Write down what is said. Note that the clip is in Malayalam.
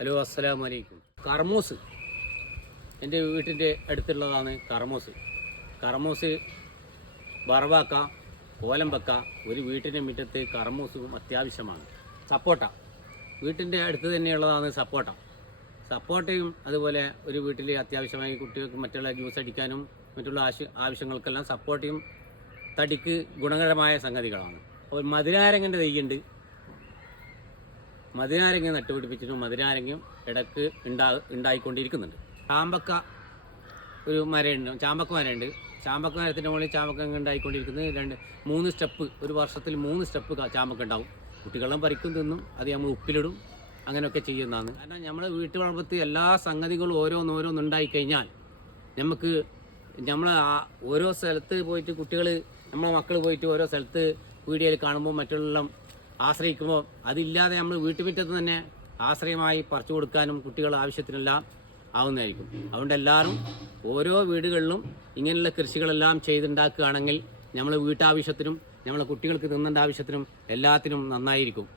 ഹലോ, അസ്സലാമു അലൈക്കും. കർമൂസ് എൻ്റെ വീട്ടിൻ്റെ അടുത്തുള്ളതാണ്. കർമൂസ് വറവാക്ക, കോലം വെക്ക. ഒരു വീട്ടിൻ്റെ മുറ്റത്ത് കർമൂസും അത്യാവശ്യമാണ്. സപ്പോട്ട വീട്ടിൻ്റെ അടുത്ത് തന്നെയുള്ളതാണ്. സപ്പോട്ടയും അതുപോലെ ഒരു വീട്ടിൽ അത്യാവശ്യമായി കുട്ടികൾക്ക് മറ്റുള്ള ജ്യൂസ് അടിക്കാനും മറ്റുള്ള ആവശ്യങ്ങൾക്കെല്ലാം സപ്പോട്ടയും തടിക്ക് ഗുണകരമായ സംഗതികളാണ്. അപ്പോൾ മധുരാരങ്ങൻ്റെ തൈയുണ്ട്. മധുനാരങ്ങ നട്ടുപിടിപ്പിച്ചിട്ടും മധുനാരങ്ങയും ഇടയ്ക്ക് ഉണ്ടായിക്കൊണ്ടിരിക്കുന്നുണ്ട്. ചാമ്പക്ക ഒരു മരമുണ്ട്, ചാമ്പക്ക മരത്തിൻ്റെ മുകളിൽ ചാമ്പക്ക ഉണ്ടായിക്കൊണ്ടിരിക്കുന്നത് 3 സ്റ്റെപ്പ്, ഒരു വർഷത്തിൽ 3 സ്റ്റെപ്പ് ചാമ്പക്ക ഉണ്ടാവും. കുട്ടികളെല്ലാം പറിക്കും, തിന്നും. അത് നമ്മൾ ഉപ്പിലിടും, അങ്ങനെയൊക്കെ ചെയ്യുന്നതാണ്. കാരണം നമ്മുടെ വീട്ടുവളപ്പത്ത് എല്ലാ സംഗതികളും ഓരോന്നുണ്ടായിക്കഴിഞ്ഞാൽ നമുക്ക് ഓരോ സ്ഥലത്ത് പോയിട്ട് നമ്മളെ മക്കൾ പോയിട്ട് ഓരോ സ്ഥലത്ത് വീഡിയോയിൽ കാണുമ്പോൾ മറ്റുള്ള ആശ്രയിക്കുമ്പോൾ അതില്ലാതെ നമ്മൾ വീട്ടുമുറ്റത്ത് തന്നെ ആശ്രയമായി പറിച്ചു കൊടുക്കാനും കുട്ടികളുടെ ആവശ്യത്തിനെല്ലാം ആവുന്നതായിരിക്കും. അതുകൊണ്ട് എല്ലാവരും ഓരോ വീടുകളിലും ഇങ്ങനെയുള്ള കൃഷികളെല്ലാം ചെയ്തുണ്ടാക്കുകയാണെങ്കിൽ നമ്മൾ വീട്ടാവശ്യത്തിനും നമ്മളെ കുട്ടികൾക്ക് തിന്നേണ്ട ആവശ്യത്തിനും എല്ലാത്തിനും നന്നായിരിക്കും.